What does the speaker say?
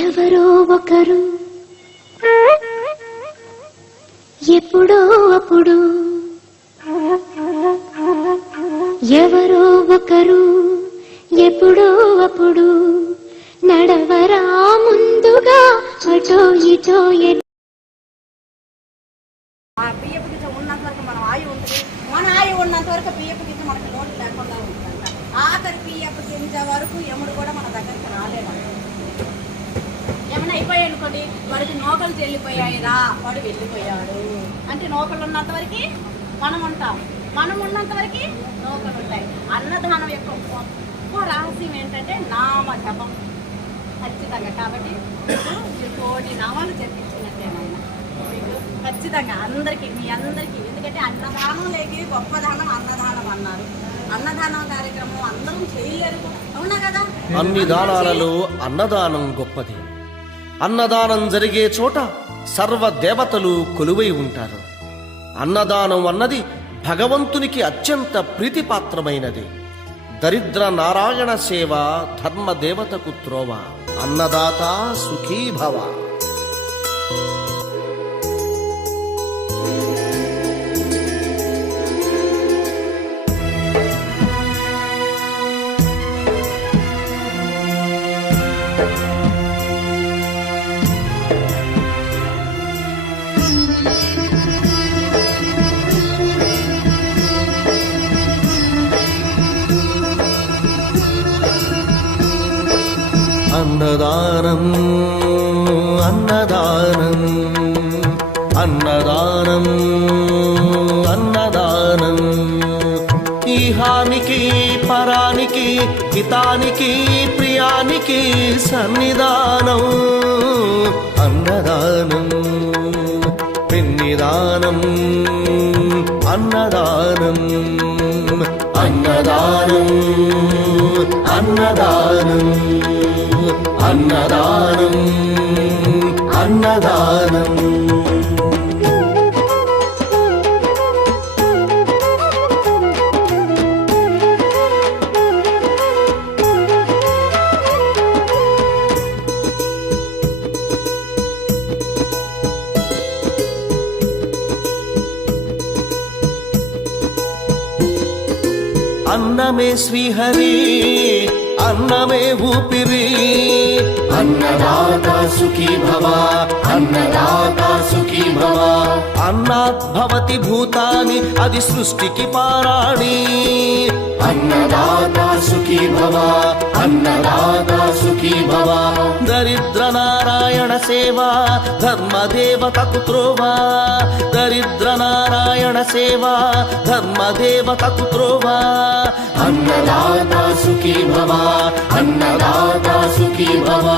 ఎవరో ఒకరు ఎప్పుడో అప్పుడు ఎవరో ఒకరు ఎప్పుడో అప్పుడు నడవరా ముందుగా అటో ఇటో బియ్యపు గింజ ఉన్నంత వరకు మన ఆయువు ఉంటుంది. మన ఆయువు ఉన్నంత వరకు బియ్యపు గింజ మనకి నోటు లేకుండా ఉంటుందంట. ఆఖరి బియ్యపు గింజ వరకు ఎముడు కూడా మన దగ్గరికి రాలేడు. ఏమైనా అయిపోయాయి అనుకోండి, వాడికి నోకలు చెల్లిపోయాయిరా, వాడు వెళ్ళిపోయాడు అంటే నోకలు ఉన్నంత వరకు మనం ఉంటాం, మనం ఉన్నంత వరకు నోకలు ఉంటాయి. అన్నదానం యొక్క గొప్ప రహస్యం ఏంటంటే నామ జపం ఖచ్చితంగా. కాబట్టి మీరు కోటి నామాలు జరిపించినట్టేనైనా మీకు ఖచ్చితంగా అందరికీ, మీ అందరికీ. ఎందుకంటే అన్నదానం లేకి గొప్ప దానం అన్నదానం అన్నారు. అన్నదానం కార్యక్రమం అందరం చేయలేరు, అవునా కదా? అన్ని దానాలలో అన్నదానం గొప్పది. అన్నదానం జరిగే చోట సర్వ దేవతలు కొలువై ఉంటారు. అన్నదానం అన్నది భగవంతునికి అత్యంత ప్రీతిపాత్రమైనది. దరిద్ర నారాయణ సేవ ధర్మ దేవతకు త్రోవ. అన్నదాత సుఖీ భవ. అన్నదానం అన్నదానం అన్నదానం అన్నదానం ఈహానికి పరానికి హితానికి ప్రియానికి సన్నిధానం. అన్నదానం పిన్నిదానం అన్నదానం అన్నదానం అన్నదానం అన్నదానం అన్నదానం. అన్నమే శ్రీహరి, అన్నమే ఊపిరి. అన్నదాత సుఖీ భవ, అన్నదాత సుఖీ భవ. అన్నాద్భవతి భూతాని, అది సృష్టికి పారాణి. అన్నదాత సుఖీ భవ, అన్నదాత సుఖీ భవ. దరిద్ర నారాయణ సేవ ధర్మదేవతకు త్రోవ. దరిద్ర నారాయణ సేవ ధర్మదేవతకు త్రోవ. అన్నదాత సుఖీ భవ, అన్నదాత సుఖీ భవ.